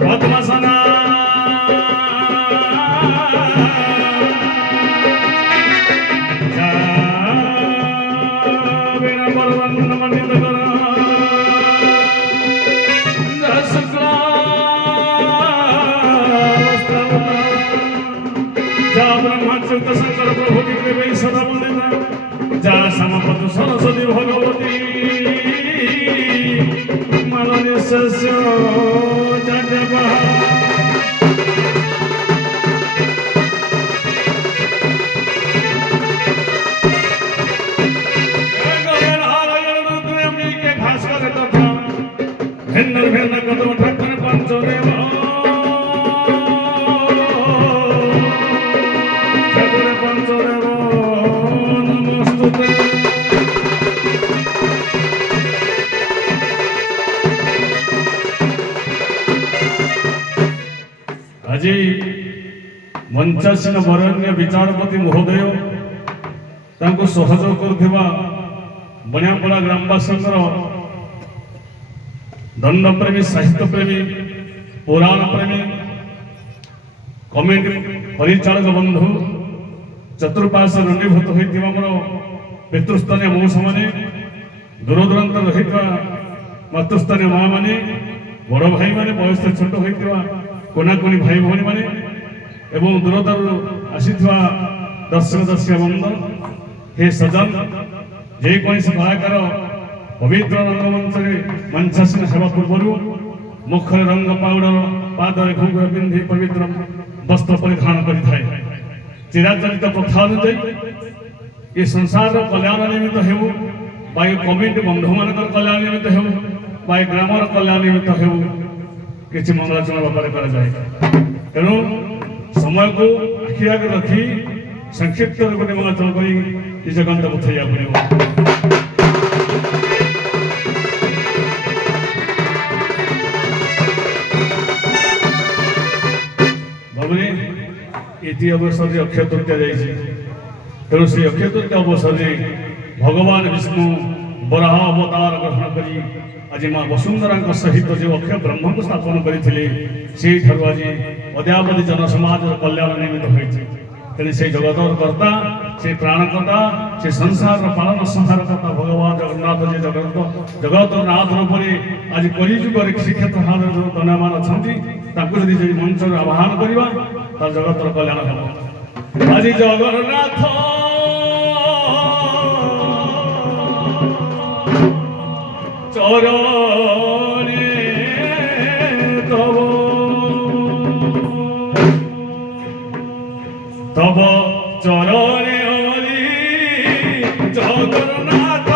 पद्मासना शंकर प्रभु की सदा बंदिता जा समपद सरस्वती भगवती मालनी सस्य भास्कर तथा भिन्न भिन्न कदम ठाकुर पंचदेव आज मंचासीन वरण्य विचारपति महोदय सहयोग कर बनियापड़ा ग्रामवासी दंडप्रेमी साहित्य प्रेमी पुराण प्रेमी कमेटी परिचालक बंधु चतुर्पार्श्व रंगीभूत होता मोर पितृस्थानीय मौसा मैंने दूर दूरांत रही मातृस्थानीय माँ मैंने बड़ भाई मैंने बयस छोट होता कोनाकोनी भाई भौणी मैंने एवं दूरदूर आसी दर्शक दर्शिका बंद हे सजन जेकोसी कलाकार पवित्र रंगमंच मंचासीन हेबा पूर्व मुखर रंग पाउडर पादरे घुंघुर पिंधि पवित्र वस्त्र परिधान करें चिराचरित प्रथा अनुजाई ये संसार कल्याण निमित्त हो कमिटी बंधु मान कल्याण निमित्त हो ग्रामर कल्याण निमित्त हो किसी मंगलाचरण व्यापार कराए तेणु समय को आखि आगे रखी संक्षिप्त गोटे मंगलाचरण कर जगत बुझाइया पड़ो। भावने इति अवसर अक्षय तृतीया जाइए तेणु से अक्षय तृतीया अवसर भगवान विष्णु बराह अवतार ग्रहण करी आज माँ वसुंधरा सहित जो अक्षय ब्रह्म को स्थापन करते आज अद्यावधि जनसमाज कल्याण निमित्त होती तेणु से जगतर कर्ता से प्राणकर्ता से संसार पालन संहार कर्ता भगवान जगन्नाथ जी जगत नाथ रूप आज कलिजुग श्रीक्षेत्र धन्यमान अच्छा जदि मंच आह्वान करवा जगतर कल्याण हम आज जगन्नाथ चरणे तब चरणे जगन्नाथ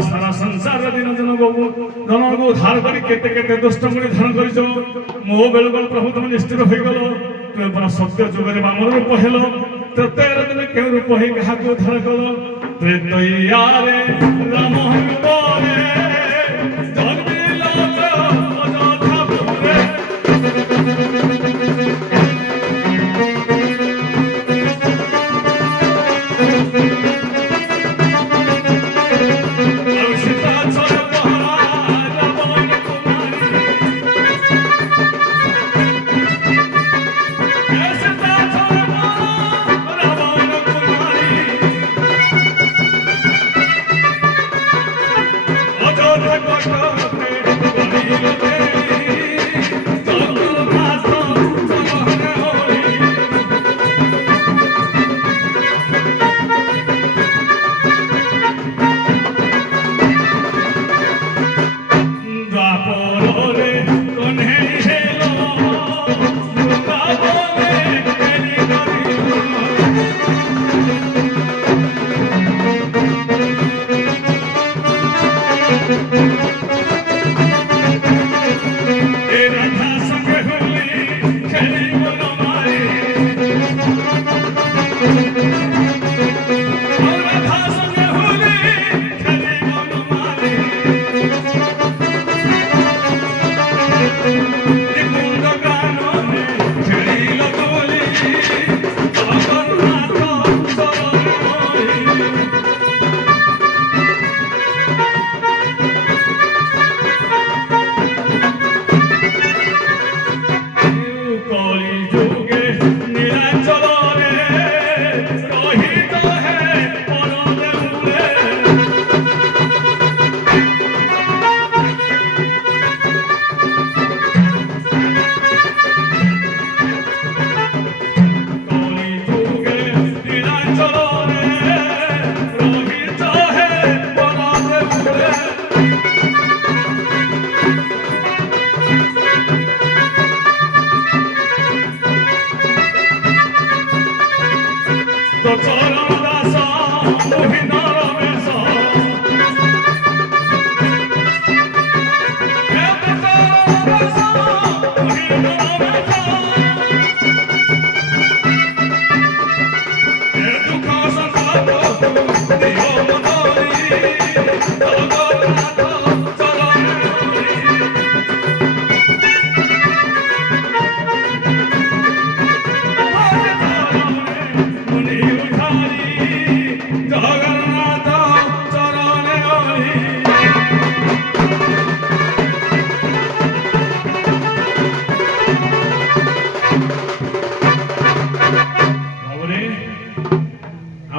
सारा संसार दिन जन धन को उद्धार करते दुष्टमुनि धन कर मो बेलगल प्रभु तुम निष्ठुर हो सत्य जुगे बामर रूप हेल तृतीय दिन क्यों रूप हो क्या उद्धार कल ত্রেতইয়ারে রাম বলে জন্মিল অযোধ্যাপুরে।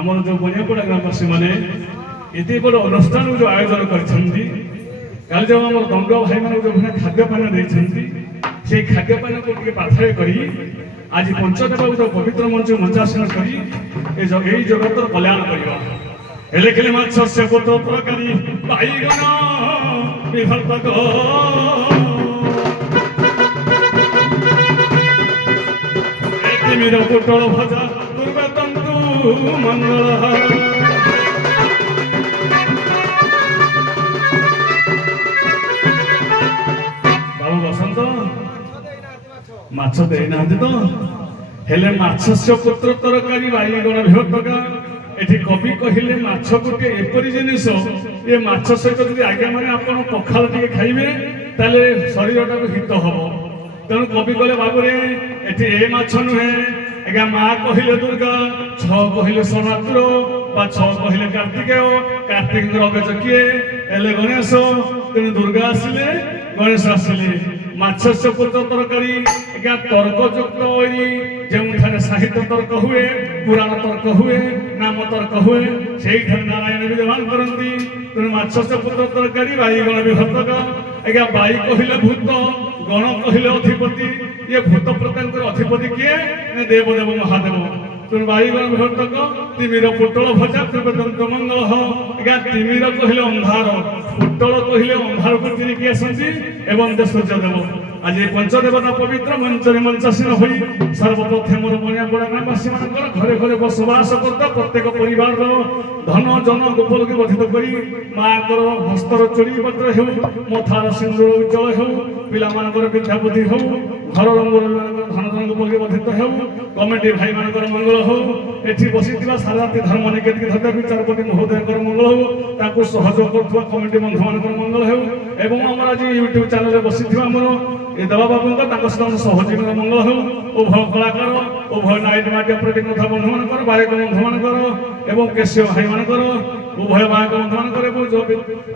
ଆମର ଯୋଉ ବଣିଆପଡ଼ା ଗ୍ରାମବାସୀ ମାନେ ଏତେ ବଡ଼ ଅନୁଷ୍ଠାନ ଯୋଉ ଆୟୋଜନ କରିଛନ୍ତି, କାଲି ଯୋଉ ଆମର ଦଣ୍ଡ ଭାଇମାନଙ୍କୁ ଯୋଉ ଖାଦ୍ୟପାନ ଦେଇଛନ୍ତି, ସେଇ ଖାଦ୍ୟପାନକୁ ଟିକେ ପାଥେୟ କରି ଆଜି ପଞ୍ଚଦେବକୁ ଯୋଉ ପବିତ୍ର ମଞ୍ଚ ମଞ୍ଚାସନ କରି ଏଇ ଜଗତର କଲ୍ୟାଣ କରିବା। ହେଲେ ଖେଳେ ମାଛ ସେପଟ ତରକାରୀ ବାଇଗଣ ବିଭକ୍ତ ଏତିମିର ପୋଟଳ ଭଜା ପୂର୍ବତନ୍ତୁ ମଙ୍ଗଳ। ବାବୁ ବସନ୍ତ ମାଛ ଦେଇନାହାନ୍ତି ତ? ହେଲେ ମାଛ ପୁତ୍ର ତରକାରୀ ବାଇଗଣ ବିଭକ୍ତ। ଏଠି କବି କହିଲେ ମାଛ ଗୋଟେ ଏପରି ଜିନିଷ, ଏ ମାଛ ସହିତ ଯଦି ଆଜ୍ଞା ମାନେ ଆପଣ ପଖାଳ ଟିକେ ଖାଇବେ ତାହେଲେ ଶରୀରଟାକୁ ହିତ ହବ। ତେଣୁ କବି କହିଲେ ବାବୁରେ ଏଠି ଏ ମାଛ ନୁହେଁ ଆଜ୍ଞା, ମା କହିଲେ ଦୁର୍ଗା, ଛଅ କହିଲେ ସନାତୁର ବା ଛଅ କହିଲେ କାର୍ତ୍ତିକେୟ, କାର୍ତ୍ତିକଙ୍କର ଅଗଜ କିଏ ହେଲେ ଗଣେଶ। ତେଣୁ ଦୁର୍ଗା ଆସିଲେ ଗଣେଶ ଆସିଲେ। ମାଛ ପୁତ୍ର ତରକାରୀ ଆଜ୍ଞା ତର୍କଯୁକ୍ତ ହୋଇ ଯେଉଁଠାରେ ସାହିତ୍ୟ ତର୍କ ହୁଏ, ପୁରାଣ ତର୍କ ହୁଏ, ନାମ ତର୍କ ହୁଏ, ସେଇଠାରେ ନାରାୟଣ ବିଦ୍ୟମାନ କରନ୍ତି। ତେଣୁ ମାଛ ପୁତ୍ର ତରକାରୀ ବାଇଗଣ ବିଭକ୍ତ। ଆଜ୍ଞା ବାଇ କହିଲେ ଭୂତ, ଗଣ କହିଲେ ଅଧିପତି। ଇଏ ଭୂତ ପ୍ରତାଙ୍କର ଅଧିପତି କିଏ? ଦେବଦେବ ମହାଦେବ। ତେଣୁ ବାଇଗଣ ବିଭକ୍ତ। ତିମିର ପୋଟଳ ଭଜା ପୂର୍ବତନ୍ତ ମଙ୍ଗଳ। ଆଜ୍ଞା ତିମିର କହିଲେ ଅନ୍ଧାର, ପୋଟଳ କହିଲେ ଅନ୍ଧାରକୁ ଚିରିକି ଆସନ୍ତି ଏବଂ ସୂର୍ଯ୍ୟ ଦେବ। ଆଜି ପଞ୍ଚଦେବତା ପବିତ୍ର ମଞ୍ଚରେ ମଞ୍ଚାସୀନ ହୋଇ ସର୍ବପ୍ରଥମେ ମୋର ବଣିଆପଡ଼ା ଗ୍ରାମବାସୀ ମାନଙ୍କର ଘରେ ଘରେ ବସବାସ କରୁଥିବା ପ୍ରତ୍ୟେକ ପରିବାରର ଧନ ଜନ ଗୋପଲକୁ ବର୍ଦ୍ଧିତ କରି ମାଙ୍କର ହସ୍ତର ଚୁଡ଼ି ପତ୍ର ହେଉ, ମଥାର ସିନ୍ଦୁର ଉଜ୍ଜଳ ହେଉ, ପିଲାମାନଙ୍କର ବିଦ୍ୟା ବୁଦ୍ଧି ହେଉ, ଘର ରଙ୍ଗମାନଙ୍କର ଧନ ଧନକୁ ପରି ବର୍ଦ୍ଧିତ ହେଉ। କମିଟି ଭାଇମାନଙ୍କର ମଙ୍ଗଳ ହଉ। ଏଠି ବସିଥିବା ସାରାତି ଧର୍ମ ନିକେତିକ ଧର୍ମ ବିଚାରପତି ମହୋଦୟଙ୍କର ମଙ୍ଗଳ ହଉ। ତାଙ୍କୁ ସହଯୋଗ କରୁଥିବା କମିଟି ବନ୍ଧୁମାନଙ୍କର ମଙ୍ଗଳ ହେଉ। ଏବଂ ଆମର ଆଜି ୟୁଟ୍ୟୁବ ଚ୍ୟାନେଲରେ ବସିଥିବା ଆମର ଏ ଦେବା ବାବୁଙ୍କ ତାଙ୍କ ସହିତ ସହଯୋଗୀର ମଙ୍ଗଳ ହେଉ। ଉଭୟ କଳାକାର ଉଭୟ ନାଇଟ୍ ମାଟି ଅପରେଟିଂ କଥା ବନ୍ଧୁମାନଙ୍କର ବାରିକ ବନ୍ଧୁମାନଙ୍କର ଏବଂ କେଶିୟ ଭାଇମାନଙ୍କର ଉଭୟ ବାହାକ ବନ୍ଧୁମାନଙ୍କର ଏବଂ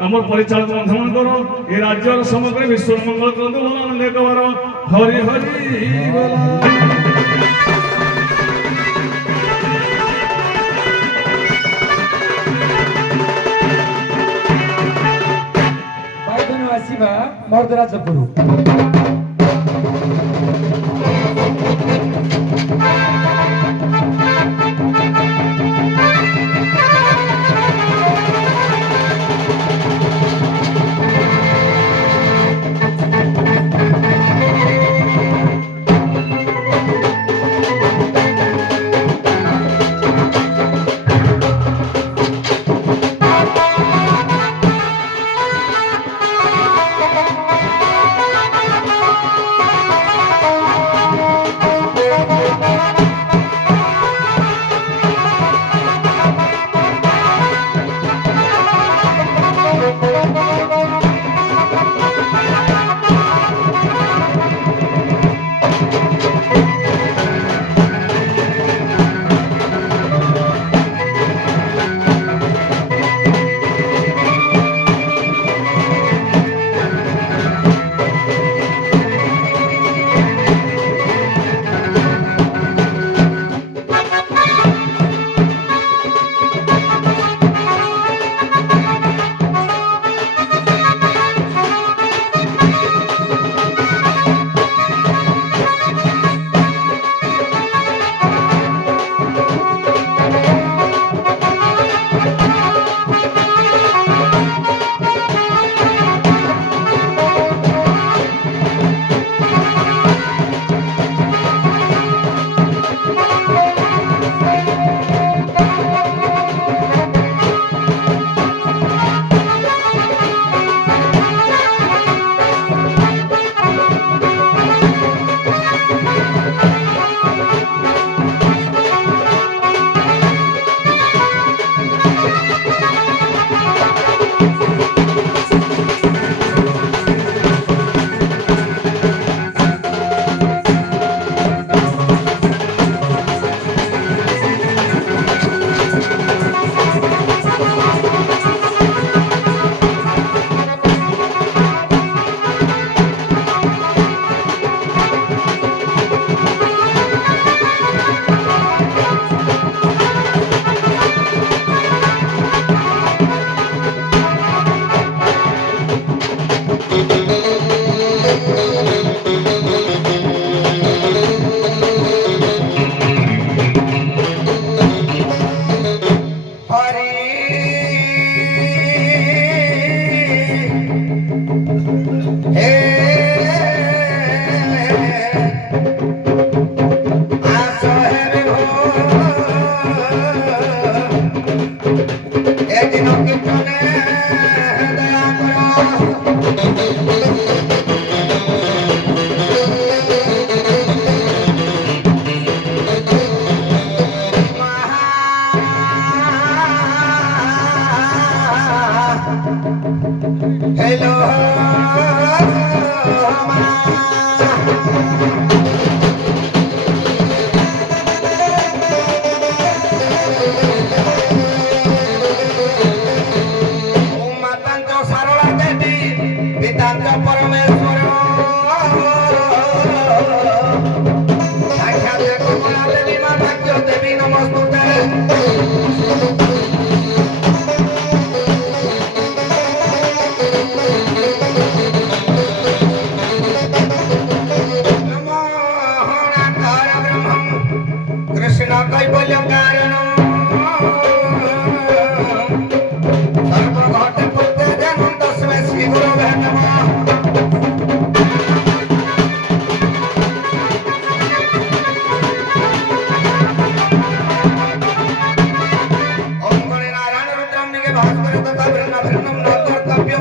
ଆମର ପରିଚାଳକ ବନ୍ଧୁମାନଙ୍କର ଏ ରାଜ୍ୟର ସମଗ୍ର ବିଶ୍ୱର ମଙ୍ଗଳ କରନ୍ତୁ। ଭଲ ଅନେକବାର ହରି ହରି ବୋଲ। ଆସିବା ମର୍ଦରାଜପୁର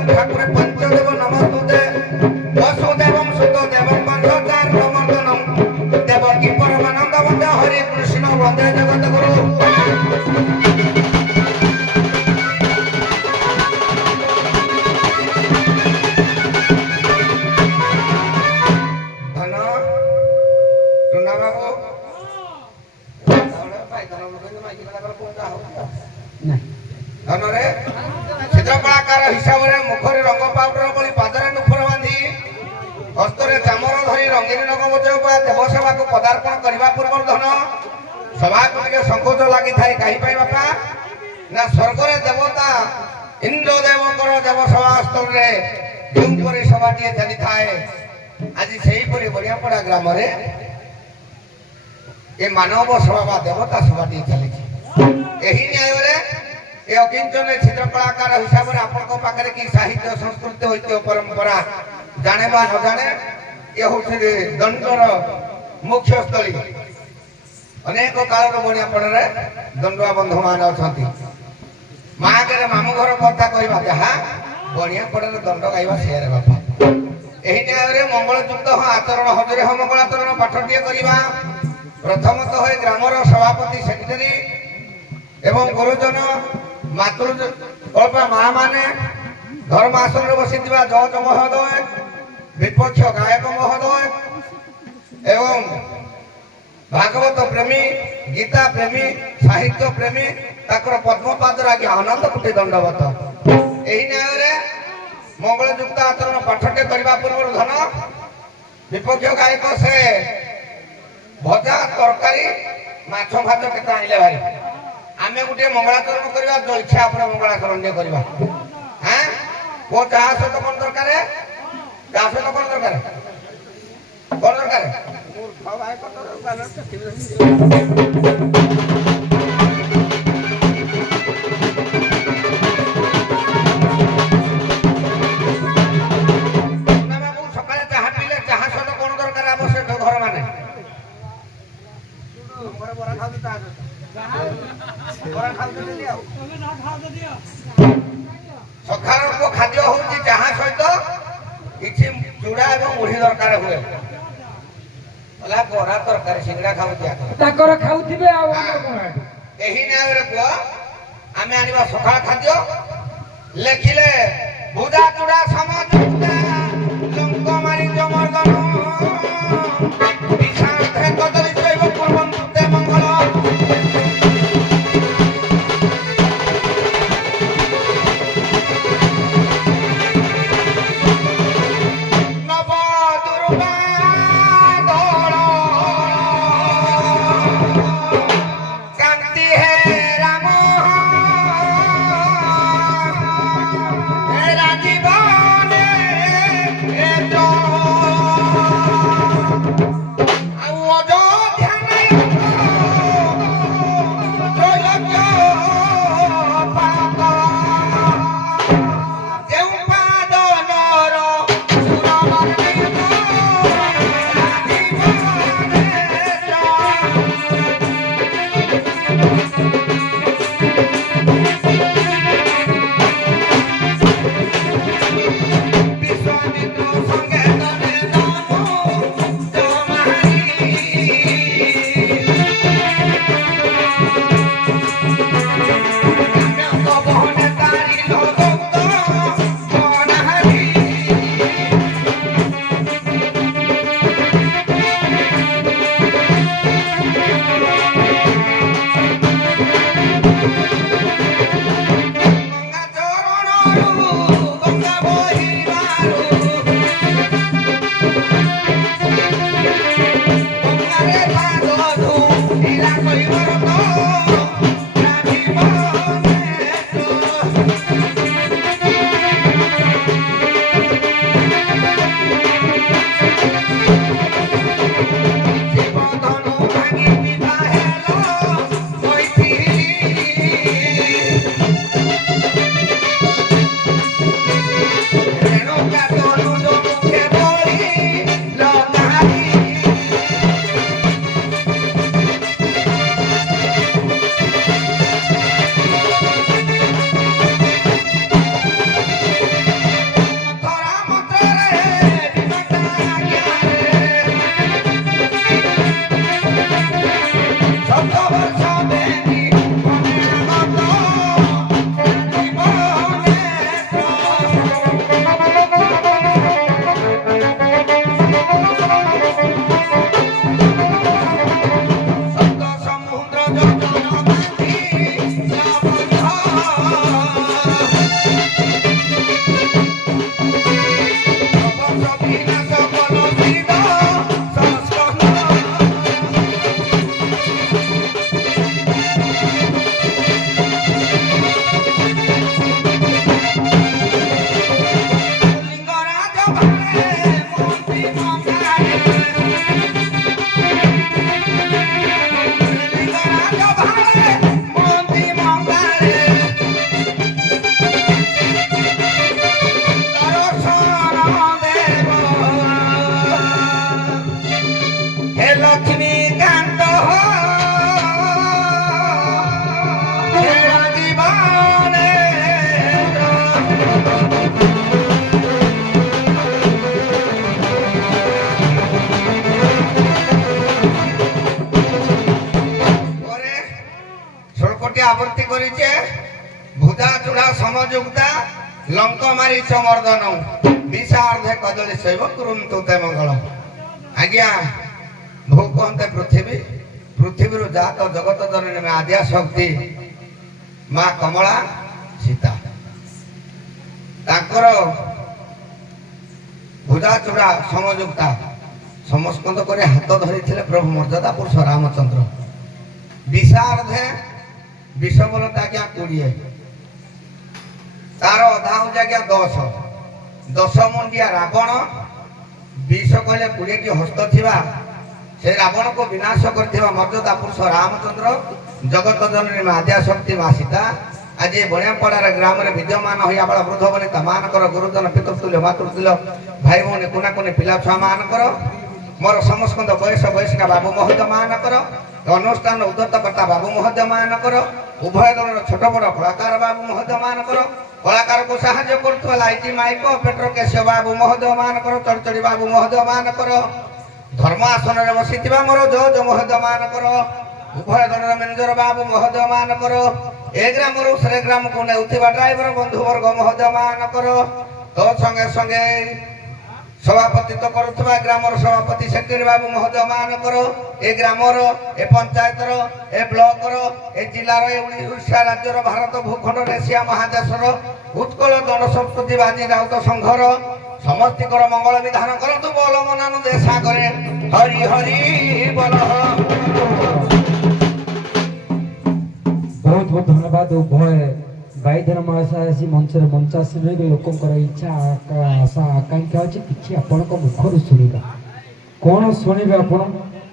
ठाकुर पंचदेव नमस्तुते वसुदेवं सुतदेवं वंशोद्धार ହିସାବରେ ମୁଖରେ ରଙ୍ଗ ପାଉଡର ବୋଲି ପାଦରେ ନୁପୁର ବାନ୍ଧି ହସ୍ତରେ ଚାମର ଧରି ରଙ୍ଗିନୀ ରଙ୍ଗମୋଚକ ବା ଦେବସଭାକୁ ପଦାର୍ପଣ କରିବା ପୂର୍ବରୁ ଧନ ସଭାକୁ ଟିକେ ସଙ୍କୋଚ ଲାଗିଥାଏ କାହିଁପାଇଁ ବାପା ନା ସ୍ୱର୍ଗରେ ଦେବତା ଇନ୍ଦ୍ରଦେବଙ୍କର ଦେବସଭା ସ୍ଥଳରେ ଯେଉଁପରି ସଭାଟିଏ ଚାଲିଥାଏ ଆଜି ସେହିପରି ବଳିଆପଡ଼ା ଗ୍ରାମରେ ଏ ମାନବ ସଭା ବା ଦେବତା ସଭାଟିଏ ଚାଲିଛି। ଏହି ନ୍ୟାୟରେ ଏ ଅକିଞ୍ଚନ ଛିଦ୍ର କଳାକାର ହିସାବରେ ଆପଣଙ୍କ ପାଖରେ କି ସାହିତ୍ୟ ସଂସ୍କୃତି ଐତିହ୍ୟ ପରମ୍ପରା ଜାଣେ ବା ନ ଜାଣେ ଏ ହେଉଛି ଦଣ୍ଡର ମୁଖ୍ୟସ୍ଥଳୀ। ଅନେକ କାଳରୁ ବଣିଆପଡ଼ାରେ ଦଣ୍ଡୁଆ ବନ୍ଧୁମାନେ ଅଛନ୍ତି। ମା ଆଗରେ ମାମୁଁ ଘର କଥା କହିବା ଯାହା ବଣିଆପଡ଼ାରେ ଦଣ୍ଡ ଗାଇବା ସେୟାରେ ବାପା। ଏହି ନ୍ୟାୟରେ ମଙ୍ଗଳଯୁକ୍ତ ଆଚରଣ ହଜରେ ମଙ୍ଗଳାଚରଣ ପାଠଟିଏ କରିବା। ପ୍ରଥମତଃ ଏ ଗ୍ରାମର ସଭାପତି ସେକ୍ରେଟାରୀ ଏବଂ ଗୁରୁଜନ ମାତୃକଳ୍ପା ମା ମାନେ ଧର୍ମ ଆସନରେ ବସିଥିବା ଜଜ ମହୋଦୟ ବିପକ୍ଷ ଗାୟକ ମହୋଦୟ ଏବଂ ଭାଗବତ ପ୍ରେମୀ ଗୀତା ପ୍ରେମୀ ସାହିତ୍ୟ ପ୍ରେମୀ ତାଙ୍କର ପଦ୍ମପାଦର ଆଜ୍ଞା ଅନନ୍ତ କୋଟି ଦଣ୍ଡବତ। ଏହି ନ୍ୟାୟରେ ମଙ୍ଗଳଯୁକ୍ତ ଆଚରଣ ପାଠଟେ କରିବା ପୂର୍ବରୁ ଧନ ବିପକ୍ଷ ଗାୟକ ସେ ଭଜା ତରକାରୀ ମାଛ ଭାତ କେତେ ଆଣିଲେ ଭାରି ଆମେ ଗୋଟିଏ ମଙ୍ଗଳାଚରଣ କରିବା ଜଳଖିଆ ଉପରେ ମଙ୍ଗଳାଚରଣ ଟିକେ କରିବା। ହଁ ମୋ ଚାହା ସହିତ କଣ ଦରକାର ଚାହା ସହିତ କଣ ଦରକାର କଣ ଦରକାର ସକାଳେ ଚାହା ପିଇଲେ ଚାହା ସହିତ କଣ ଦରକାର ଆବଶ୍ୟକ ଘର ମାନେ ସକାଳର ଖାଦ୍ୟ ହଉଛି ଚାହା ସହିତ କିଛି ଚୁଡ଼ା ଏବଂ ମୁଢି ଦରକାର ହୁଏ। ବରା ତରକାରୀ ସିଙ୍ଗଡ଼ା ଖାଉଛି ତାଙ୍କର ଖାଉଥିବେ ଆଉ ଏହି ନ୍ୟାୟରେ ପୁଅ ଆମେ ଆଣିବା ସକାଳ ଖାଦ୍ୟ ଲେଖିଲେ ଭୁଜା ଚୁଡ଼ା ସମାଜ ଲଙ୍କ ମାରି ଜମର୍ଦନ କଦଳୀ ଶୈବ ପୂର୍ବଂ ମଙ୍ଗଳ ଯୁକ୍ତା ଲଙ୍କ ମାରି ଚମର୍ଦନ ବିଷାର୍ଧେ କଦଳୀ ଶୈବ କୁରୁନ୍ତୁ ତେ ମଙ୍ଗଳ। ଆଜ୍ଞା ଭୂ କହନ୍ତେ ପୃଥିବୀ, ପୃଥିବୀରୁ ଜାତ ଜଗତ ଜନନୀ ମା ଆଦ୍ୟା ଶକ୍ତି ମା କମଳା ସୀତା। ତାଙ୍କର ଭୁଜା ଚୂଡ଼ା ସମଯୁକ୍ତା ସମସ୍କନ୍ଦ କରି ହାତ ଧରିଥିଲେ ପ୍ରଭୁ ମର୍ଯ୍ୟାଦା ପୁରୁଷ ରାମଚନ୍ଦ୍ର। ବିଷାର୍ଧେ ବିଷ ବଲତା ଆଜ୍ଞା 20, ତାର ଅଧା ହଉଛି ଆଜ୍ଞା 10। 10 ମୁଣ୍ଡିଆ ରାବଣ, ବିଷ କହିଲେ 20ଟି ହସ୍ତ ଥିବା ସେ ରାବଣକୁ ବିନାଶ କରିଥିବା ମର୍ଯ୍ୟାଦା ପୁରୁଷ ରାମଚନ୍ଦ୍ର, ଜଗତ ଜନନୀ ମା ଆଦ୍ୟା ଶକ୍ତି ମା ସୀତା ଆଜି ବଣିଆପଡ଼ାର ଗ୍ରାମରେ ବିଦ୍ୟମାନ ହୋଇ ଆବାଳ ବୃଦ୍ଧ ବନିତା ମାନଙ୍କର ଗୁରୁଜନ ପିତୃତୁଲ୍ୟ ମାତୃତୁଲ୍ୟ ଭାଇ ଭଉଣୀ କୁନା କୁନି ପିଲା ଛୁଆ ମାନଙ୍କର ମୋର ସମସ୍କନ୍ଦ ବୟସ ବୟସିକା ବାବୁ ମହୋଦୟ ମାନଙ୍କର ଅନୁଷ୍ଠାନ ଉଦ୍ଧତକର୍ତ୍ତା ବାବୁ ମହୋଦୟ ମାନଙ୍କର ଉଭୟ ଦଳର ଛୋଟ ବଡ଼ କଳାକାର ବାବୁ ମହୋଦୟ ମାନଙ୍କର କଳାକାରକୁ ସାହାଯ୍ୟ କରୁଥିବା ଲାଇଟି ମାଇକ ପେଟ୍ରୋକେଶିୟ ବାବୁ ମହୋଦୟ ମାନଙ୍କର ଚଡ଼ଚଡ଼ି ବାବୁ ମହୋଦୟ ମାନଙ୍କର ଧର୍ମ ଆସନରେ ବସିଥିବା ମୋର ଜଜ ମହୋଦୟ ମାନଙ୍କର ଉଭୟ ଦଳର ମ୍ୟାନେଜର ବାବୁ ମହୋଦୟ ମାନଙ୍କର ଏ ଗ୍ରାମରୁ ସେ ଗ୍ରାମକୁ ନେଉଥିବା ଡ୍ରାଇଭର ବନ୍ଧୁବର୍ଗ ମହୋଦୟ ମାନଙ୍କର ତ ସଙ୍ଗେ ସଙ୍ଗେ ସଭାପତିତ୍ୱ କରୁଥିବା ଗ୍ରାମର ସଭାପତି ସେକ୍ରେଟାରୀ ବାବୁ ମହୋଦୟ ମାନଙ୍କର ଏ ଗ୍ରାମର ଏ ପଞ୍ଚାୟତର ଏ ବ୍ଲକର ଏ ଜିଲ୍ଲାର ଏ ଓଡ଼ିଶା ରାଜ୍ୟର ଭାରତ ଭୂଖଣ୍ଡର ଏସିଆ ମହାଦେଶର ଉତ୍କଳ ଜନସଂସ୍କୃତିବାଦୀ ରାଉତ ସଂଘର ସମସ୍ତିଙ୍କର ମଙ୍ଗଳ ବିଧାନ କରନ୍ତୁ ବୋଲ ମନାନୁ ଦେଶାଗରେ ହରି ହରି ବୋଲ। ବହୁତ ବହୁତ ଧନ୍ୟବାଦ। ଉଭୟ ଗାଈଧର ମହାଶୟ ଆସି ମଞ୍ଚରେ ମଞ୍ଚାସୀନ ରହିବେ। ଲୋକଙ୍କର ଇଚ୍ଛା ଆଶା ଆକାଂକ୍ଷା ଅଛି କିଛି ଆପଣଙ୍କ ମୁଖରୁ ଶୁଣିବା। କ'ଣ ଶୁଣିବେ ଆପଣ?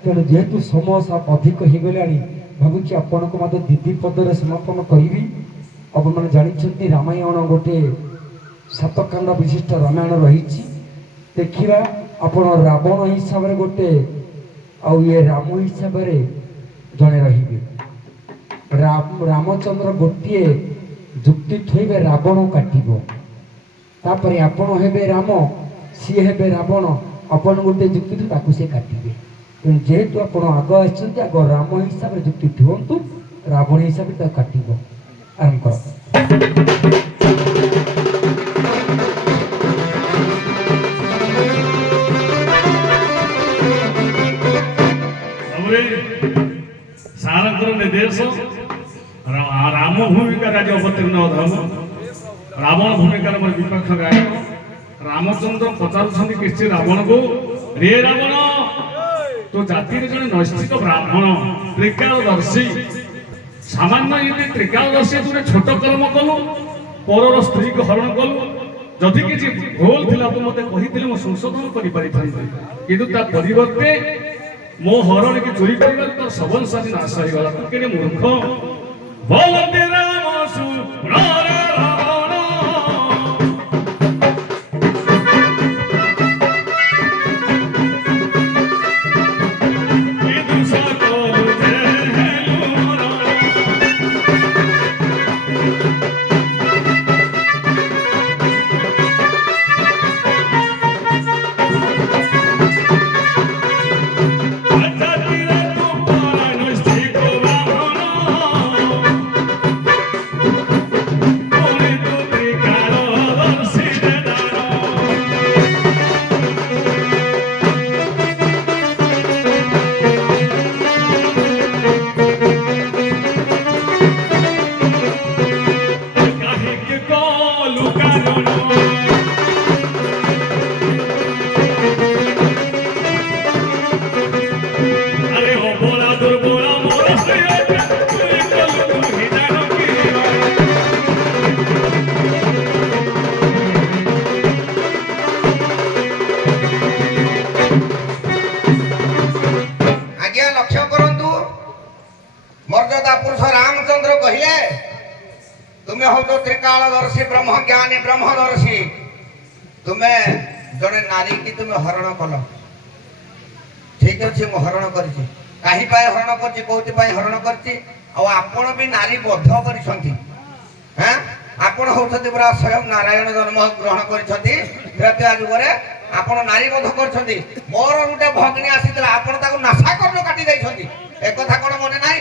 ତେଣୁ ଯେହେତୁ ସମୟ ଅଧିକ ହେଇଗଲାଣି ଭାବୁଛି ଆପଣଙ୍କୁ ମଧ୍ୟ ଦିଦି ପଦରେ ସମାପନ କରିବି। ଆପଣମାନେ ଜାଣିଛନ୍ତି ରାମାୟଣ ଗୋଟେ 7 କାଣ୍ଡ ବିଶିଷ୍ଟ ରାମାୟଣ ରହିଛି। ଦେଖିବା ଆପଣ ରାବଣ ହିସାବରେ ଗୋଟେ ଆଉ ଇଏ ରାମ ହିସାବରେ ଜଣେ ରହିବେ। ରାମଚନ୍ଦ୍ର ଗୋଟିଏ ଯୁକ୍ତି ଥୋଇବେ, ରାବଣ କାଟିବ। ତାପରେ ଆପଣ ହେବେ ରାମ, ସିଏ ହେବେ ରାବଣ। ଆପଣ ଗୋଟେ ଯୁକ୍ତି ଥୋଇ ତାକୁ ସେ କାଟିବେ। ତେଣୁ ଯେହେତୁ ଆପଣ ଆଗ ଆସିଛନ୍ତି ଆଗ ରାମ ହିସାବରେ ଯୁକ୍ତି ଥୁଅନ୍ତୁ, ରାବଣ ହିସାବରେ ତାକୁ କାଟିବ। ଆରମ୍ଭ କର। ସାରଙ୍କର ନିର୍ଦ୍ଦେଶ ରାମ ଭୂମିକାରେ ଆଜି ଅବତୀର୍ଣ୍ଣ ଧର୍ମ, ରାବଣ ଭୂମିକାର ମୋର ବିପକ୍ଷ ଗାୟକ। ରାମଚନ୍ଦ୍ର ପଚାରୁଛନ୍ତି କିଛି ରାବଣକୁ, ରେ ରାବଣ ତୋ ଜାତିରେ ଜଣେ ନୈଷ୍ଠିକ ବ୍ରାହ୍ମଣ ତ୍ରିକାଳଦର୍ଶୀ, ସାମାନ୍ୟ ଏମିତି ତ୍ରିକାଳଦର୍ଶୀ ତୁ ଛୋଟ କର୍ମ କଲୁ, ପରର ସ୍ତ୍ରୀକୁ ହରଣ କଲୁ। ଯଦି କିଛି ଭୁଲ ଥିଲା ତୁ ମତେ କହିଥିଲେ ମୁଁ ସଂଶୋଧନ କରିପାରିଥାନ୍ତି, କିନ୍ତୁ ତା ପରିବର୍ତ୍ତେ ମୋ ହରଣକି ଚୋରି କରିବାରୁ ତୋର ସବଂଶାଦୀ ନାଶ ହେଇଗଲା। ତୁ କେଡ଼େ ମୂର୍ଖ। ବୋଲନ୍ତି ରାମ ଶୁଣ ରେ ରାବଣ, କି ଦୋଷ କଲୁ ଯେ ହେଲୁ ମରଣ। ମର୍ଯ୍ୟାଦା ପୁରୁଷ ରାମଚନ୍ଦ୍ର କହିଲେ, ତୁମେ ହଉଛ ତ୍ରିକାଳଦର୍ଶୀ ବ୍ରହ୍ମଜ୍ଞାନୀ ବ୍ରହ୍ମଦର୍ଶୀ, ତୁମେ ଜଣେ ନାରୀକି ତୁମେ ହରଣ କଲ। ଠିକ ଅଛି, ମୁଁ ହରଣ କରିଛି। କାହିଁ ପାଇଁ ହରଣ କରିଛି, କୋଉଥିପାଇଁ ହରଣ କରିଛି? ଆଉ ଆପଣ ବି ନାରୀ ବଧ କରିଛନ୍ତି। ଆପଣ ହଉଛନ୍ତି ପୁରା ସ୍ୱୟଂ ନାରାୟଣ ଜନ୍ମ ଗ୍ରହଣ କରିଛନ୍ତି ତ୍ରେତୟା ଯୁଗରେ। ଆପଣ ନାରୀ ବଧ କରିଛନ୍ତି। ମୋର ଗୋଟେ ଭଗ୍ନୀ ଆସିଥିଲା, ଆପଣ ତାକୁ ନାଶା କର୍ଣ୍ଣ କାଟି ଦେଇଛନ୍ତି। একথা কোন মনে নাই?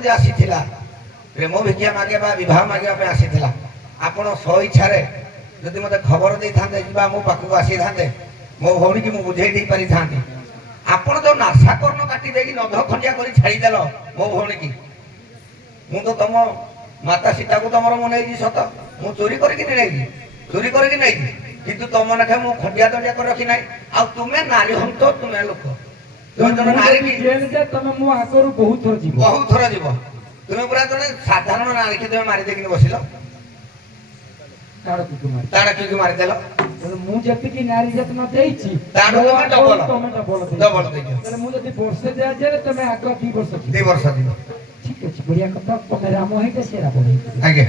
ଯଦି ଆସିଥିଲା ପ୍ରେମ ଭିକ୍ଷା ମାଗିବା ବା ବିବାହ ମାଗିବା ପାଇଁ ଆସିଥିଲା, ଆପଣ ସ୍ୱଇଚ୍ଛାରେ ଯଦି ମୋତେ ଖବର ଦେଇଥାନ୍ତେ ବା ମୋ ପାଖକୁ ଆସିଥାନ୍ତେ, ମୋ ଭଉଣୀକି ମୁଁ ବୁଝେଇ ଦେଇ ପାରିଥାନ୍ତି। ଆପଣ ଯୋଉ ନାଶା କର୍ଣ୍ଣ କାଟି ଦେଇକି ନଧ ଖଣ୍ଡିଆ କରି ଛାଡ଼ିଦେଲ ମୋ ଭଉଣୀକି, ମୁଁ ତ ତମ ମାତା ସୀତାକୁ ତମର ମୁଁ ନେଇଛି ସତ, ମୁଁ ଚୋରି କରିକି ନେଇଛି, କିନ୍ତୁ ତମ ନାଖେ ମୁଁ ଖଣ୍ଡିଆ ଦଣ୍ଡିଆ କରି ରଖି ନାହିଁ। ଆଉ ତୁମେ ନାରୀ ହନ୍ତ, ତୁମେ ଲୋକ, ତୁମେ ଜଣେ ନାରୀ କି ତମେ ମୋ ଆଗରୁ ବହୁତ ଥର ଯିବ। ତୁମେ ପୁରା ଜଣେ ସାଧାରଣ ନାରୀକି ତୁମେ ମାରି ଦେଇକି ବସିଲ, ତାଡ଼କିକି ମାରିଦେଲ। ମୁଁ ଯେତିକି ନାରୀ ଯତ୍ନ ଦେଇଛି ତାଠୁ ତମେ ଡବଲ ଦେଇଛ। ମୁଁ ଯଦି ବର୍ଷେ ଦିଆଯାଏ ତମେ ଆଗ 2 ବର୍ଷ 2 ବର୍ଷ ଯିବ। ଠିକ ଅଛି, ବଢିଆ କଥା। ତମେ ରାମ ହେଇତେ ସେ ରାବଣ ହେଇତେ। ଆଜ୍ଞା।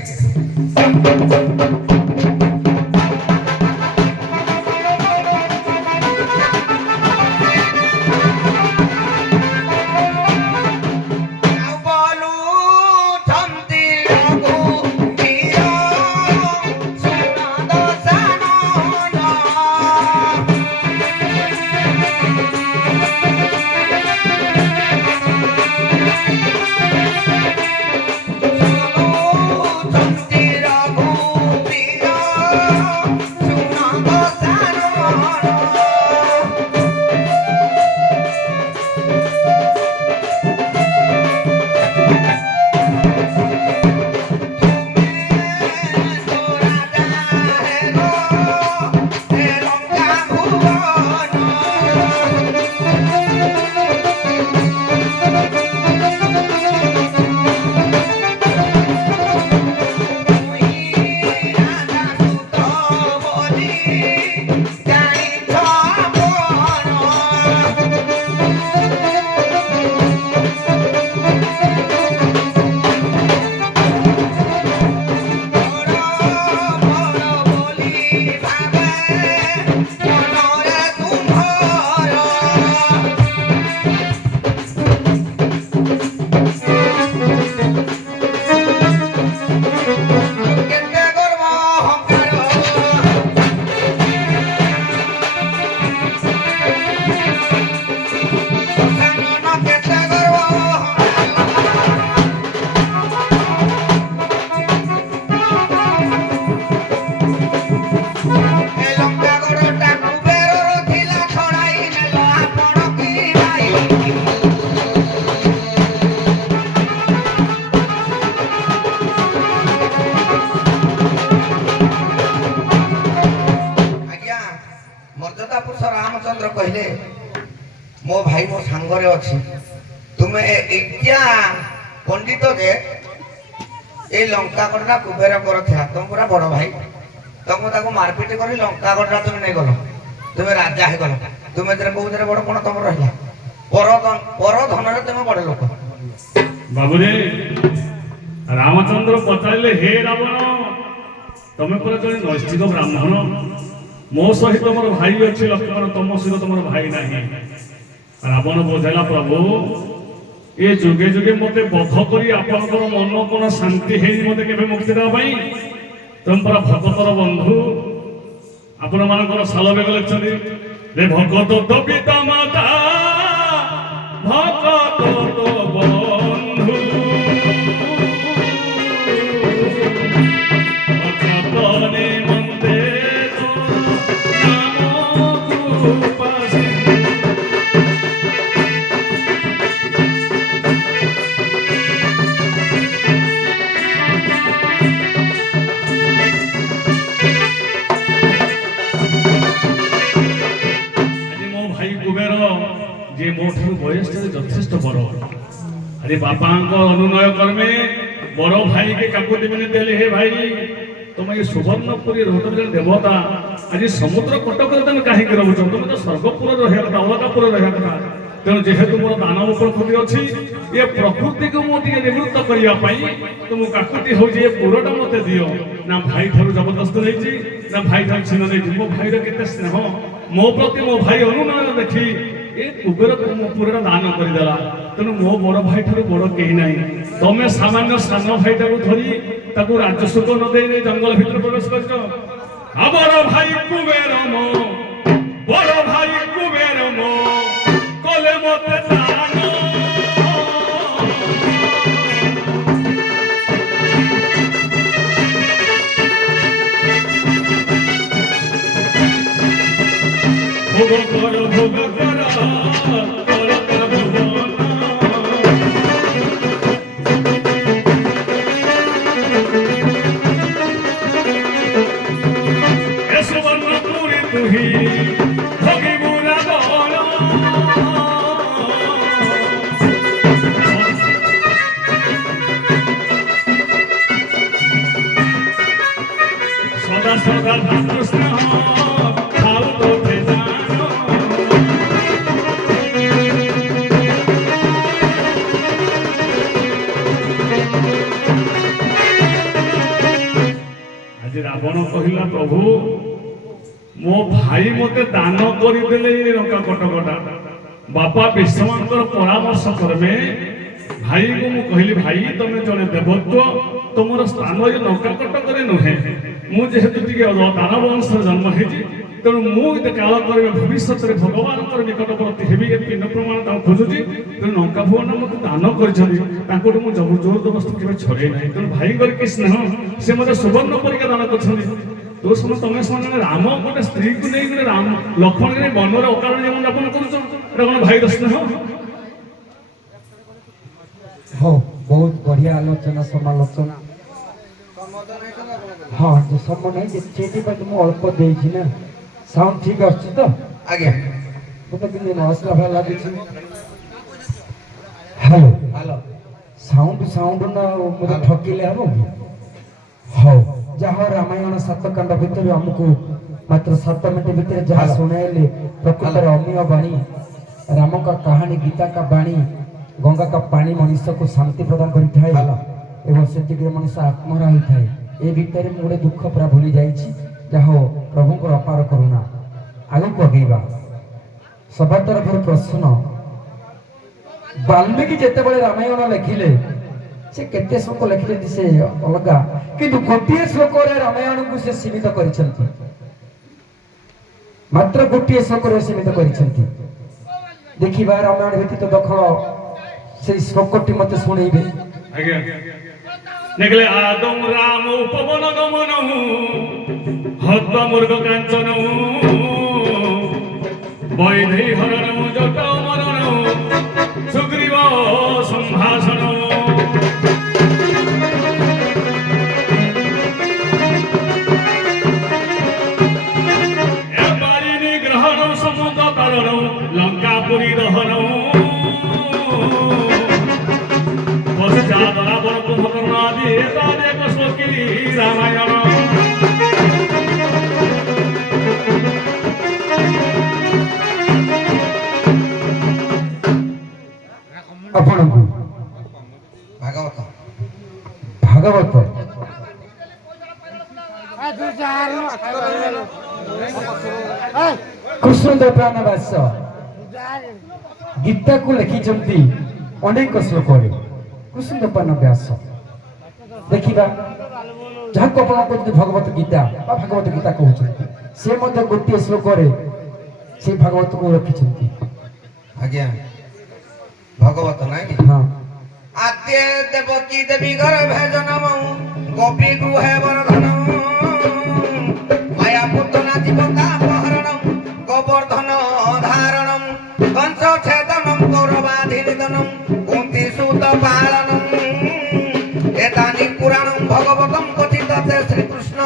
କହିଲେ ମୋ ଭାଇ ମୋ ସାଙ୍ଗରେ ଅଛି, ତୁମେ ଏଇଟା ପଣ୍ଡିତ ଯେ এই লঙ্কা গড়টা কুবের ଥିଲା, তুমি পুরা বড় ভাই, তুমি তাকে মারপিট করে লঙ্কা গড়টা তুমি নেই গল, তুমি রাজা হয়ে গল, তুমি এদের কোথায় বড় কোণ তোমার রহিলা, পর ধନରେ তুমি বড় লোক। বাবুরে রামচন্দ্র পচারিলে হে রাবণ তুমি পুরা জনে নৈষ্ঠিক ব্রাহ্মণ, ମୋ ସହିତ ମୋର ଭାଇ ଅଛି ଲକ୍ଷ୍ମଣ, ତମ ସହିତ ତମର ଭାଇ ନାହିଁ। ରାବଣ ବୁଝାଇଲା ପ୍ରଭୁ ଏ ଯୁଗେ ଯୁଗେ ମତେ ବଧ କରି ଆପଣଙ୍କର ମନ କଣ ଶାନ୍ତି ହେଇନି ମତେ କେବେ ମୁକ୍ତି ଦେବା ପାଇଁ? ତମ ପରା ଭଗତର ବନ୍ଧୁ, ଆପଣ ମାନଙ୍କର ସାଲ ବେଗ ଲେଖିଛନ୍ତି ରେ ଭଗତ ତ ପିତା ମାତା ଭଗତ ତ ବନ୍ଧୁ ଭଗତନେ ମନ୍ତେ যে মোঠার বয়সটা যথেষ্ট বড়, আরে বাপাঙ্ক অনুনয় কর্মে বড় ভাইকে কাকুতি মিনি দেলে হে ভাই তুমি এই সুবর্ণপুরী রহ, তুমি দেবতা, আজ সমুদ্র কটকরে তুমি কাহিকি রହୁଛ, তুমি তো স্বর্গপুর রহিবা কথা, অলকাপুর রহিবা কথা। তেণু যেহেতু মোর দানব প্রকৃতি ଅଛି, ଏ ପ୍ରକୃତିକୁ ମୁଁ ଟିକେ ନିବୃତ୍ତ କରିବା ପାଇଁ ତୁମ କାକୁତି ହଉଛି ଏ ପୁରଟା ମତେ ଦିଅ। ନା ଭାଇ ଠାରୁ ଜବରଦସ୍ତ ନେଇଛି, ନା ଭାଇ ଠାରୁ ଛିନ୍ନ ନେଇଛି। ମୋ ଭାଇର କେତେ ସ୍ନେହ, ମୋ ପ୍ରତି ମୋ ଭାଇ ଅନୁନୟ ଦେଖି ଏ କୁବେରକୁ ମୋ ପୁରଟା ଦାନ କରିଦେଲା। ତେଣୁ ମୋ ବଡ ଭାଇ ଠାରୁ ବଡ କେହି ନାହିଁ। ତମେ ସାମାନ୍ୟ ସାନ ଭାଇଟାକୁ ଧରି ତାକୁ ରାଜସୁଖ ନ ଦେଇ ନେଇ ଜଙ୍ଗଲ ଭିତରେ ପ୍ରବେଶ କରିଛ। ଆ ବଡ ଭାଇ କୁବେର ମୋ, ବଡ ଭାଇ କୁବେର ମୋ କଲେ ମତେ ଦାନ। ভোগ কর অলকা ভুবন। এ সুবর্ণপুরী তুহি ভোগিবু রাবণ। সদা সদা ভাতৃস্নেহ খাও তোতে জানো। আজ রাবণ কহিলা প্রভু ମୋ ଭାଇ ମତେ ଦାନ କରିଦେଲେ ଏ ଲଙ୍କା କଟକଟା। ବାପା ବିଶ୍ୱାଙ୍କର ପରାମର୍ଶ କର୍ମେ ଭାଇକୁ ମୁଁ କହିଲି ଭାଇ ତମେ ଜଣେ ଦେବତ୍ୱ, ତମର ସ୍ଥାନ ଏ ଲଙ୍କା କଟକରେ ନୁହେଁ। ମୁଁ ଯେହେତୁ ଟିକେ ଦାନବ ବଂଶରେ ଜନ୍ମ ହେଇଛି, ତେଣୁ ମୁଁ ଏତେ କାଳ କରିବେ ଭବିଷ୍ୟତରେ ଭଗବାନଙ୍କର ନିକଟବର୍ତ୍ତୀ ହେବି ଏ ପିଣ୍ଡ ପ୍ରମାଣ ତାଙ୍କୁ ଖୋଜୁଛି। ତେଣୁ ଲଙ୍କା ଭୁବନ ମତେ ଦାନ କରିଛନ୍ତି, ତାଙ୍କଠୁ ମୁଁ ଜୋର ଜବରଦସ୍ତ କେବେ ଛଡ଼େଇ ନାହିଁ। ତେଣୁ ଭାଇଙ୍କର କି ସ୍ନେହ, ସେ ମତେ ସୁବର୍ଣ୍ଣ ପରିକା ଦାନ କରିଛନ୍ତି। ତୋ ସମୟ ତମେ ସେମାନେ ରାମ ଗୋଟେ ସ୍ତ୍ରୀକୁ ନେଇ ଗୋଟେ ରାମ ଲକ୍ଷ୍ମଣକୁ ନେଇ ବନରେ ଅକାଳ ଜୀବନ ଯାପନ କରୁଛ, ଏଟା କଣ ଭାଇର ସ୍ନେହ? ହଉ, ବହୁତ ବଢିଆ ଆଲୋଚନା ସମାଲୋଚନା। ହଁ, ଯେ ସମୟ ନାହିଁ ଯେ ସେଇଥିପାଇଁ ମୁଁ ଅଳ୍ପ ଦେଇଛି ନା। ସାଉଣ୍ଡ ଠିକ ଆସୁଛି ତ? ଆଜ୍ଞା ମତେ କିନ୍ତୁ ନଆସିଲା ଭଳିଆ ଲାଗୁଛି। ହ୍ୟାଲୋ ହ୍ୟାଲୋ ସାଉଣ୍ଡ ନା ମତେ ଠକିଲେ ହବ କି? ହଉ, ଯାହା ରାମାୟଣ 7 କାଣ୍ଡ ଭିତରୁ ଆମକୁ ମାତ୍ର 7 ମିନିଟ ଭିତରେ ଯାହା ଶୁଣାଇଲେ ପ୍ରକୃତରେ ଅମୀୟ ବାଣୀ, ରାମ का कहानी, गीता का बाणी, गंगा का पानी मनुष्य को शांति प्रदान କରିଥାଏ ଏବଂ ସେତିକିରେ ମଣିଷ ଆତ୍ମହରା ହୋଇଥାଏ। ଏ ଭିତରେ ମୁଁ ଗୋଟେ ଦୁଃଖ ପୁରା ଭୁଲି ଯାଇଛି। ଯାହା ହଉ ପ୍ରଭୁଙ୍କର ଅପାର କରୁଣା। ଆଗକୁ ଆଗେଇବା। ସଭା ତରଫରୁ ପ୍ରଶ୍ନ, ବାଲ୍ମୀକି ଯେତେବେଳେ ରାମାୟଣ ଲେଖିଲେ ସେ କେତେ ଶ୍ଲୋକ ଲେଖିଛନ୍ତି ସେ ଅଲଗା, କିନ୍ତୁ ଗୋଟିଏ ଶ୍ଲୋକରେ ରାମାୟଣକୁ ସେ ସୀମିତ କରିଛନ୍ତି। ମାତ୍ର ଗୋଟିଏ ଶ୍ଲୋକରେ ସୀମିତ କରିଛନ୍ତି। ଦେଖିବା ରାମାୟଣ ବ୍ୟତୀତ ଦଖଲ ସେଇ ଶ୍ଲୋକଟି ମତେ ଶୁଣେଇବେ। ଆଜ୍ଞା ଦେଖିଲେ ଆଦମ ରାମ ଉପବନ ଗମନ ହତ ମୃଗ କାଞ୍ଚନ ବୈଦେହୀ ହରଣ ଜଟ ମରଣ ସୁଗ୍ରୀବ ସମ୍ଭାଷଣ। ବାରିଣୀ ଗ୍ରହଣ ସମୁଦ୍ର ତାରଣ ଲଙ୍କାପୁରୀ ଦହନ ରାବଣ କୁମ୍ଭକର୍ଣ୍ଣ ଆଦି ଏକ ଶ୍ଲୋକୀ ରାମାୟଣ। ଆପଣଙ୍କୁ ଭାଗବତ ଭାଗବତ କୃଷ୍ଣଦେବ ପ୍ରାଣ ବ୍ୟାସ ଗୀତାକୁ ଲେଖିଛନ୍ତି ଅନେକ ଶ୍ଲୋକରେ। କୃଷ୍ଣଦେବ ପ୍ରାଣ ବ୍ୟାସ ଦେଖିବା, ଯାହାକୁ ଆପଣ କହୁଛନ୍ତି ଭଗବତ ଗୀତା ବା ଭାଗବତ ଗୀତା କହୁଛନ୍ତି, ସେ ମଧ୍ୟ ଗୋଟିଏ ଶ୍ଲୋକରେ ସେ ଭାଗବତକୁ ରଖିଛନ୍ତି। ଆଜ୍ଞା ଭଗବତ ନାଇଁ ହଁ, ଆଦ୍ୟ ଦେବକୀ ଦେବୀ ଘର ଭେଜନମ ଗୋପୀ ଗୃହେ ବରଧନ ମାୟା ପୁତନା ଜୀବତା ଅପହରଣ ଗୋବର୍ଦ୍ଧନ ଧାରଣಂ କଂସ ಛೇದನಂ ಕೌರವಾಧಿನಿಧನಂ ಕುಂತಿ ಸೂತ ಪಾಲನಂ एतानि पुराणं भगवतं कथित श्रीकृष्ण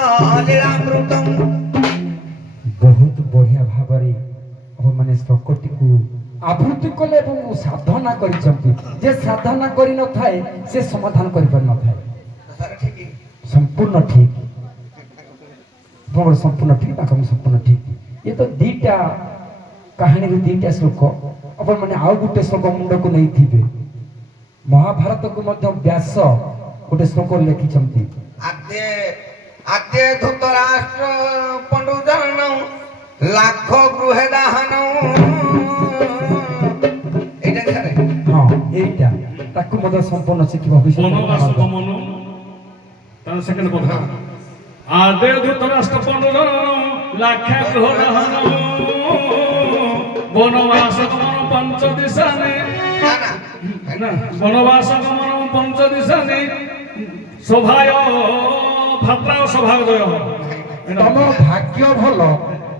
लीलामृतम। ବହୁତ ବଢିଆ ଭାବରେ ମାନେ ଶ୍ଲୋକଟିକୁ ଆବୃତ୍ତି କଲେ ଏବଂ ସାଧନା କରିଛନ୍ତି। ଯେ ସାଧନା କରିନଥାଏ ସେ ସମାଧାନ କରିପାରିନଥାଏ। ସମ୍ପୂର୍ଣ୍ଣ ଠିକ, ସମ୍ପୂର୍ଣ୍ଣ ଠିକ, ତାଙ୍କ ସମ୍ପୂର୍ଣ୍ଣ ଠିକ। ଏ ତ ଦିଟା କାହାଣୀରୁ ଦିଟା ଶ୍ଲୋକ, ଆପଣ ମାନେ ଆଉ ଗୋଟେ ଶ୍ଲୋକ ମୁଣ୍ଡକୁ ନେଇଥିବେ। ମହାଭାରତକୁ ମଧ୍ୟ ବ୍ୟାସ ଗୋଟେ ଶ୍ଲୋକ ଲେଖିଛନ୍ତି। ଆଦ୍ୟ ଧୃତରାଷ୍ଟ୍ର ପଣ୍ଡୁଜନ ଲାଖ ଗୃହେ ଦାହନ। ହଁ, ଏଇଟା ତାକୁ ମଧ୍ୟ ସମ୍ପୂର୍ଣ୍ଣ ଶିଖିବ। ବନବାସ ଗମନ ତାର ସେକେଣ୍ଡ କଥା। ଆଦ୍ୟ ଧୃତରାଷ୍ଟ୍ର ପଣ୍ଡୁଜନ ଲାଖେ ଗୃହ ଦାହନ ବନବାସ ଗମନ ପଞ୍ଚ ଦିଶାନେ ନା ବନବାସ ଗମନ ପଞ୍ଚ ଦିଶାନେ ସଭାୟ ଭାତ୍ରା ସଭାଜୟ। ତମ ଭାଗ୍ୟ ଭଲ,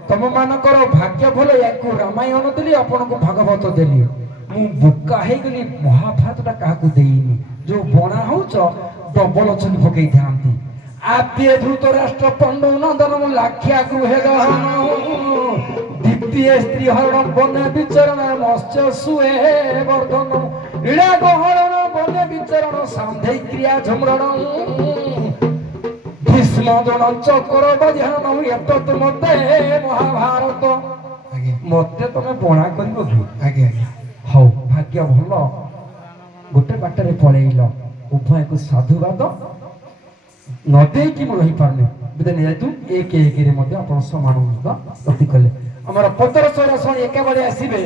ତମ ମାନଙ୍କର ଭାଗ୍ୟ ଭଲ ୟାକୁ ରାମାୟଣ ଦେଲି ଆପଣଙ୍କୁ ଭାଗବତ ଦେଲି ମୁଁ ବୋକା ହେଇଗଲି ମହାଭାରତଟା କାହାକୁ ଦେଇନି ଯୋଉ ବଣା ହଉଛ ଡବଲ ଅଛନ୍ତି ପକେଇଥାନ୍ତି ଆଦ୍ୟ ଧୃତରାଷ୍ଟ୍ର ପଣ୍ଡୁ ନନ୍ଦନ ଲାକ୍ଷା ଗୃହେ ଦହନ ଦ୍ୱିତୀୟ ସ୍ତ୍ରୀ ହରଣ ବନେ ବିଚରଣ ମତ୍ସ୍ୟ ସୁଏ ବର୍ଦ୍ଧନ ଇଳା ଗହରଣ ବନେ ବିଚରଣ ସାନ୍ଧୈ କ୍ରିୟା ଝମରଣ ଭୀଷ୍ମ ଜଣ ଚକ୍ର ବଧ୍ୟାନ ଏତତ୍ ମତେ ମହାଭାରତ ମତେ ତମେ ବଣା କରିବ କି ଆଜ୍ଞା ହଉ ଭାଗ୍ୟ ଭଲ ଗୋଟେ ବାଟରେ ପଳେଇଲ ଉଭୟକୁ ସାଧୁବାଦ ନ ଦେଇକି ମୁଁ ରହିପାରୁନି ଯେହେତୁ ଏକ ଏକରେ ମଧ୍ୟ ଆପଣ ସମାନ ଗତି କଲେ ଆମର 1500 ଶହ ଏକାବେଳେ ଆସିବେ